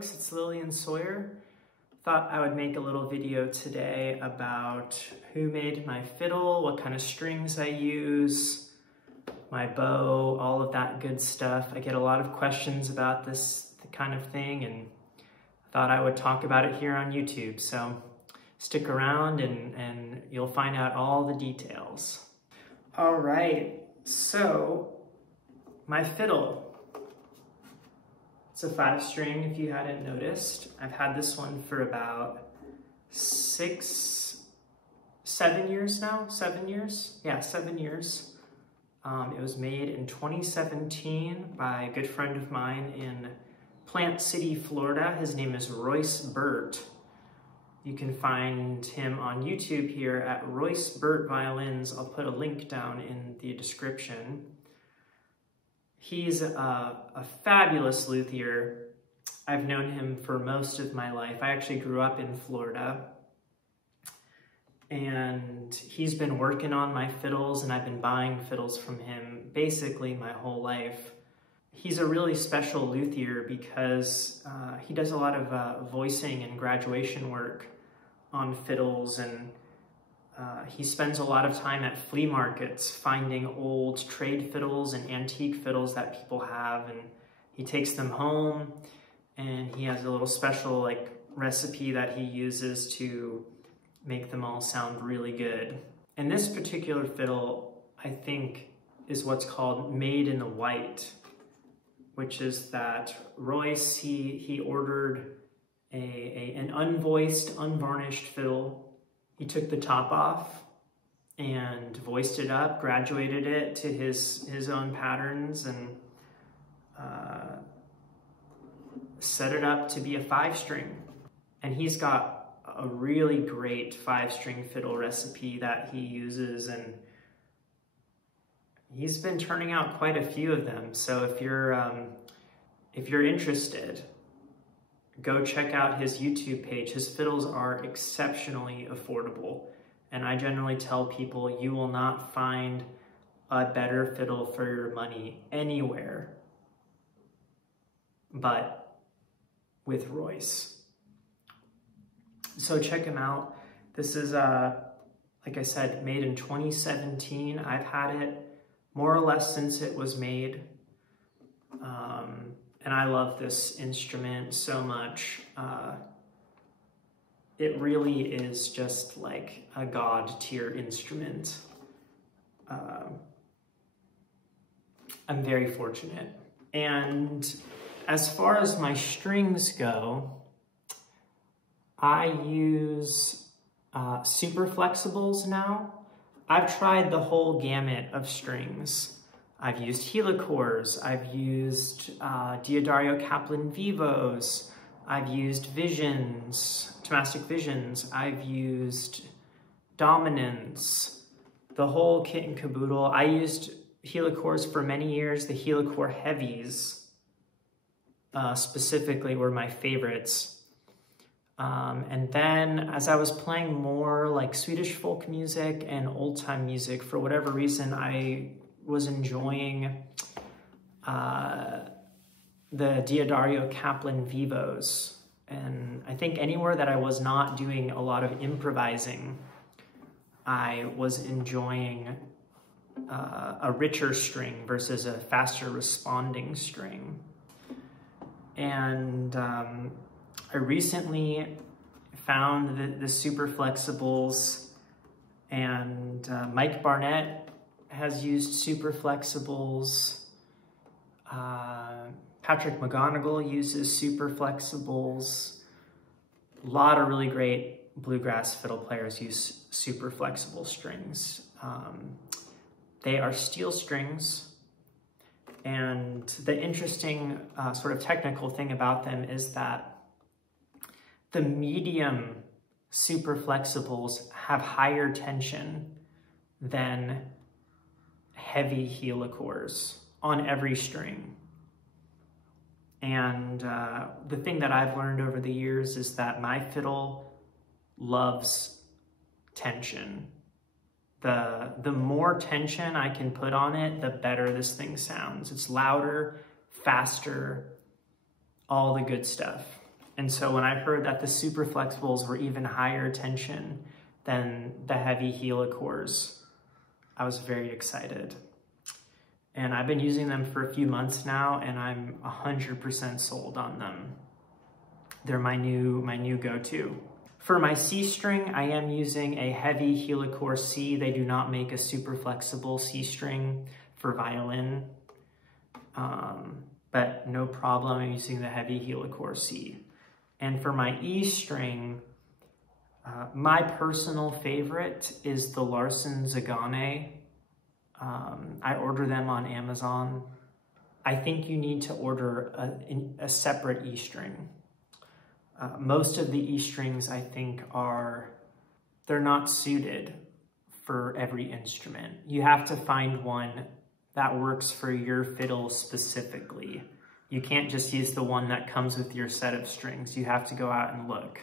folks, it's Lillian Sawyer. Thought I would make a little video today about who made my fiddle, what kind of strings I use, my bow, all of that good stuff. I get a lot of questions about this kind of thing, and I thought I would talk about it here on YouTube. So stick around and you'll find out all the details. All right, so my fiddle. It's a 5-string, if you hadn't noticed. I've had this one for about 7 years now. 7 years? Yeah, 7 years. It was made in 2017 by a good friend of mine in Plant City, Florida. His name is Royce Burt. You can find him on YouTube here at Royce Burt Violins. I'll put a link down in the description. He's a fabulous luthier. I've known him for most of my life. I actually grew up in Florida. And he's been working on my fiddles, and I've been buying fiddles from him basically my whole life. He's a really special luthier because he does a lot of voicing and graduation work on fiddles, and he spends a lot of time at flea markets finding old trade fiddles and antique fiddles that people have, and he takes them home, and he has a little special recipe that he uses to make them all sound really good. And this particular fiddle, I think, is what's called made in the white, which is that Royce, he ordered an unvoiced, unvarnished fiddle. He took the top off and voiced it up, graduated it to his own patterns, and set it up to be a 5-string. And he's got a really great 5-string fiddle recipe that he uses, and he's been turning out quite a few of them. So if you're interested, go check out his YouTube page. His fiddles are exceptionally affordable. And I generally tell people you will not find a better fiddle for your money anywhere but with Royce. So check him out. This is, like I said, made in 2017. I've had it more or less since it was made. And I love this instrument so much. It really is just like a God tier instrument. I'm very fortunate. And as far as my strings go, I use super flexibles now. I've tried the whole gamut of strings. I've used helicords, I've used Diodario Kaplan Vivos, I've used Visions, Tomastic Visions, I've used Dominants, the whole kit and caboodle. I used helicords for many years. The helicord heavies specifically were my favorites. And then as I was playing more like Swedish folk music and old time music, for whatever reason, I was enjoying the Diodario Kaplan Vivos. And I think anywhere that I was not doing a lot of improvising, I was enjoying a richer string versus a faster responding string. And I recently found the super flexibles, and Mike Barnett has used super flexibles. Patrick McGonigal uses super flexibles. A lot of really great bluegrass fiddle players use super flexible strings. They are steel strings, and the interesting sort of technical thing about them is that the medium super flexibles have higher tension than heavy helicords on every string. And the thing that I've learned over the years is that my fiddle loves tension. The more tension I can put on it, the better this thing sounds. It's louder, faster, all the good stuff. And so when I heard that the super flexibles were even higher tension than the heavy helicores, I was very excited. And I've been using them for a few months now, and I'm 100% sold on them. They're my new go-to. For my C string, I am using a heavy helicore C. They do not make a super flexible C string for violin, but no problem, I'm using the heavy helicore C. And for my E string, my personal favorite is the Larson Zagane. I order them on Amazon. I think you need to order a separate E string. Most of the E strings, I think, they're not suited for every instrument. You have to find one that works for your fiddle specifically. You can't just use the one that comes with your set of strings. You have to go out and look.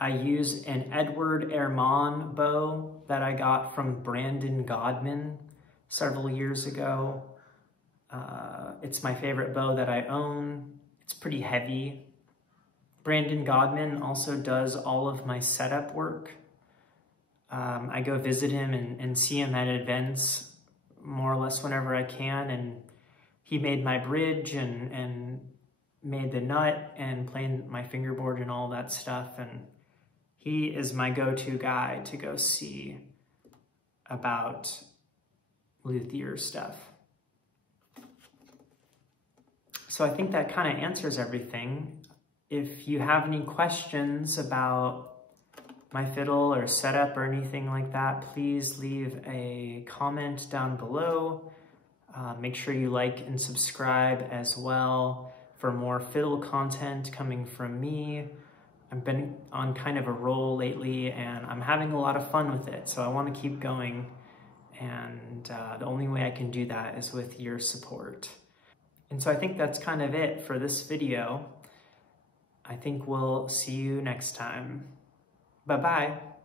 I use an Edward Herman bow that I got from Brandon Godman several years ago. It's my favorite bow that I own. It's pretty heavy. Brandon Godman also does all of my setup work. I go visit him and see him at events more or less whenever I can, and he made my bridge and made the nut and played my fingerboard and all that stuff, and he is my go-to guy to go see about luthier stuff. So I think that kind of answers everything. If you have any questions about my fiddle or setup or anything like that, please leave a comment down below. Make sure you like and subscribe as well for more fiddle content coming from me. I've been on kind of a roll lately, and I'm having a lot of fun with it, so I want to keep going, and the only way I can do that is with your support. And so I think that's kind of it for this video. I think we'll see you next time. Bye-bye.